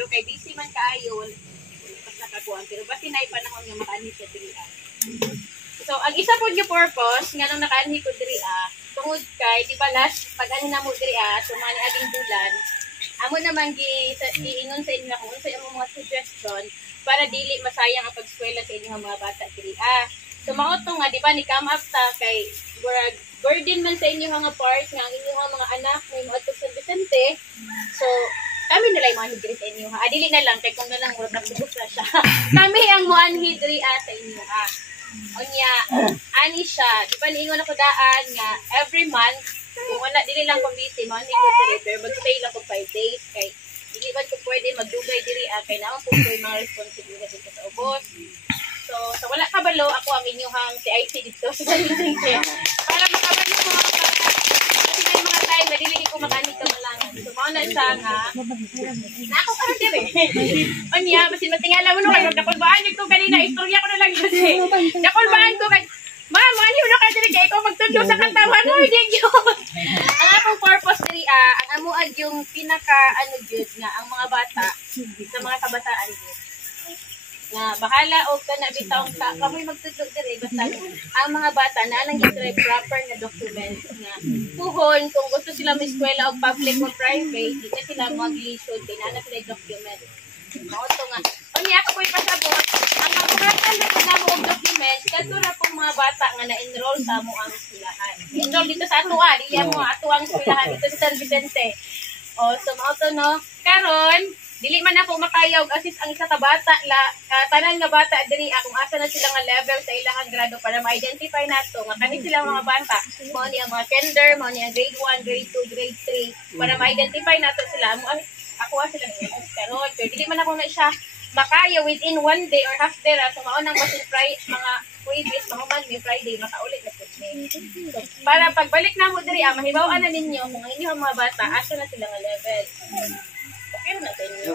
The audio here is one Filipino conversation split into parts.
pero kay busy man kaayo, pas nakakuan pero basi nay panahon nga makaanhi sa diri. So, ang isa po yung purpose nga nung nakaanhi ko diri tungod kay di ba last pag-ani na mo diri sumani ading bulan. Amo naman giingon sa inyo kung sa imong mga suggestion para dili masayang ang pag-eskwela sa inyong mga bata diri. So mao to nga di ba ni come up ta kay burden man sa inyong mga part nga ang inyong mga anak may mga sa San Vicente. So kami nilay mga hidri sa inyo dili na lang kay kung na lang murag subok na siya. Kami ang moan hidri sa inyo Onya ani siya di ba niingon ako daan nga every month kung wala dili lang ko busy mo ni ko diri pero mag-stay lang ko 5 days kay dili ba ko pwede magdugay diri kay naman po ko yung mga responsibilidad dito sa ubos. So sa wala kabalo ako ang inyong CIC dito sa San Vicente para makabalo ko mga kasi may mga time na dili ko makani ka malangan. So mao na siya nga nako karon diri. Onya basin matingala mo no kay dakulbaan ko kanina istorya ko na lang kasi dakulbaan ko kay Mama, ano na ka diri kay ko magtudlo sa katawan mo, di yun. Ang akong purpose diri ang amuad yung pinaka jud nga ang mga bata sa mga kabataan jud. Nga bahala og kana bitawng ka kamoy magtudlo diri basta ang mga bata na lang gyud proper na documents nga puhon kung gusto sila mo eskwela og public o private, di na sila mag-lisod din ana sila document. Mao to nga. Unya ako ko'y pasabot ang pagkakatan na mo og documents kadto ra pong mga bata nga na-enroll sa amo ang eskwelahan. Enroll dito sa ato diya mo ato ang eskwelahan dito sa San Vicente. So mao to no. Karon dili man ako makayaw assist ang isa ka bata tanan nga bata diri kung asa na sila nga level sa ilang grado para ma-identify nato nga kani sila mga bata mao ni ang mga kinder, mao ni ang grade 1, grade 2, grade 3 para ma-identify nato sila mo ako sila karon pero dili man ako na siya makaya within 1 day or half day so mao nang basin mga previous mga Monday, Friday makaulit na pud so, para pagbalik na mo diri mahibaw-an na ninyo kung ang inyong mga bata asa na sila nga level. Okay na ba inyo?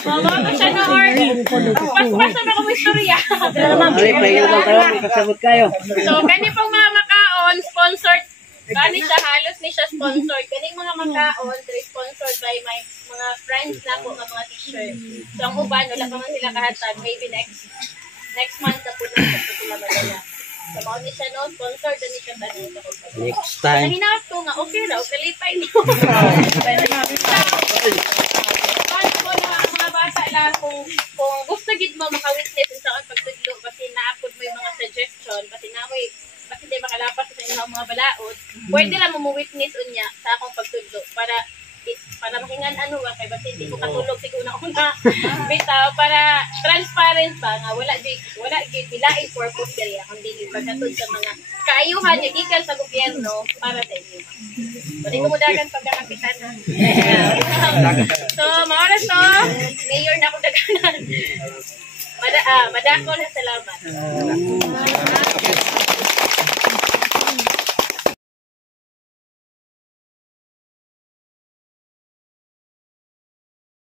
Mama ko siya na or pas-pasan ako mo istorya. So kani pong mga makaon sponsored kani siya halos ni siya sponsored kaning mga makaon sponsored by my mga friends na po nga mga teacher. So ang uban wala pa man sila kahatag maybe next month na po na sila madala. So mao ni siya no sponsored ni siya tanan sa next time. Hinaot ko nga okay raw kalipay mo. Paano ko na mga bata lang kung gusto gid mo maka-witness sa pagtudlo kasi naapod mo yung mga suggestion kasi namoy kasi di makalapas sa inyong mga balaod, pwede lang mo witness unya sa akong pagtudlo para mahingan kay basta hindi ko katulog siguro na una bitaw para transparent ba nga wala gid bilaing purpose diri akong dili pagkatud sa mga kaayuhan nga gikan sa gobyerno para sa inyo. Pwede ko mudagan pagkakapitan na. So maoras to mayor na ako daganan. Madako na salamat.